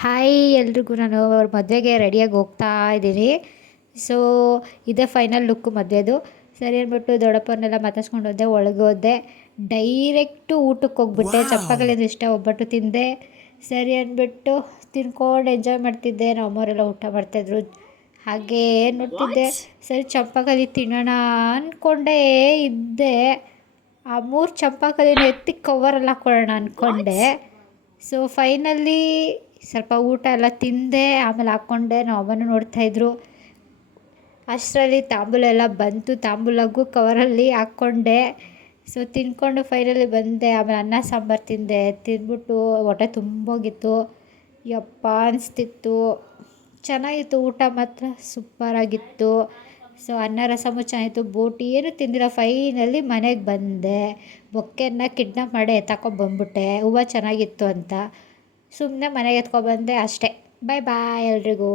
Hi ಎಲ್ರಿಗೂ. ನಾನು ಅವ್ರ ಮದುವೆಗೆ ರೆಡಿಯಾಗಿ ಹೋಗ್ತಾ ಇದ್ದೀನಿ. ಸೊ ಇದೇ ಫೈನಲ್ ಲುಕ್ಕು ಮದುವೆದು. ಸರಿ ಅಂದ್ಬಿಟ್ಟು ದೊಡ್ಡಪ್ಪನೆಲ್ಲ ಮಾತಾಡ್ಸ್ಕೊಂಡು ಹೋದೆ, ಒಳಗೆ ಹೋದೆ. ಡೈರೆಕ್ಟು ಊಟಕ್ಕೆ ಹೋಗ್ಬಿಟ್ಟೆ. ಚಪ್ಪಗಳಿಂದ ಇಷ್ಟ ಒಬ್ಬಟ್ಟು ತಿಂದೆ. ಸರಿ ಅಂದ್ಬಿಟ್ಟು ತಿನ್ಕೊಂಡು ಎಂಜಾಯ್ ಮಾಡ್ತಿದ್ದೆ. ನಮ್ಮ ಅಮ್ಮವರೆಲ್ಲ ಊಟ ಮಾಡ್ತಾಯಿದ್ರು, ಹಾಗೇ ನೋಡ್ತಿದ್ದೆ. ಸರಿ ಚಂಪಾಕಲಿ ತಿನ್ನೋಣ ಅಂದ್ಕೊಂಡೇ ಇದ್ದೆ. ಆ 3 ಚಂಪಾಕಲಿನ ಎತ್ತಿ ಕವರಲ್ಲಿ ಹಾಕ್ಕೊಳ್ಳೋಣ ಅಂದ್ಕೊಂಡೆ. ಸೊ ಫೈನಲಿ ಸ್ವಲ್ಪ ಊಟ ಎಲ್ಲ ತಿಂದೆ, ಆಮೇಲೆ ಹಾಕ್ಕೊಂಡೆ. ನಮ್ಮ ಅಮ್ಮನೂ ನೋಡ್ತಾಯಿದ್ರು. ಅಷ್ಟರಲ್ಲಿ ತಾಂಬೂಲ ಎಲ್ಲ ಬಂತು, ತಾಂಬೂಲಗೂ ಕವರಲ್ಲಿ ಹಾಕ್ಕೊಂಡೆ. ಸೊ ತಿಂದ್ಕೊಂಡು ಫೈನಲಿ ಬಂದೆ. ಆಮೇಲೆ ಅನ್ನ ಸಾಂಬಾರು ತಿಂದೆ. ತಿಂದ್ಬಿಟ್ಟು ಹೊಟ್ಟೆ ತುಂಬೋಗಿತ್ತು. ಯಪ್ಪ ಅನಿಸ್ತಿತ್ತು. ಚೆನ್ನಾಗಿತ್ತು ಊಟ ಮಾತ್ರ ಸೂಪರಾಗಿತ್ತು. ಸೊ ಅನ್ನ ರಸಮು ಚೆನ್ನಾಗಿತ್ತು. ಬೋಟಿ ಏನು ತಿಂದಿಲ್ಲ. ಫೈನಲಿ ಮನೆಗೆ ಬಂದೆ. ಬೊಕ್ಕೆನ ಕಿಡ್ನಾಪ್ ಮಾಡಿ ಬಂದ್ಬಿಟ್ಟೆ, ಹೂವು ಚೆನ್ನಾಗಿತ್ತು ಅಂತ. ಸುಮ್ಮನೆ ಮನೆಗೆ ಎತ್ಕೊಬಂದೆ ಅಷ್ಟೇ. ಬಾಯ್ ಬಾಯ್ ಎಲ್ರಿಗೂ.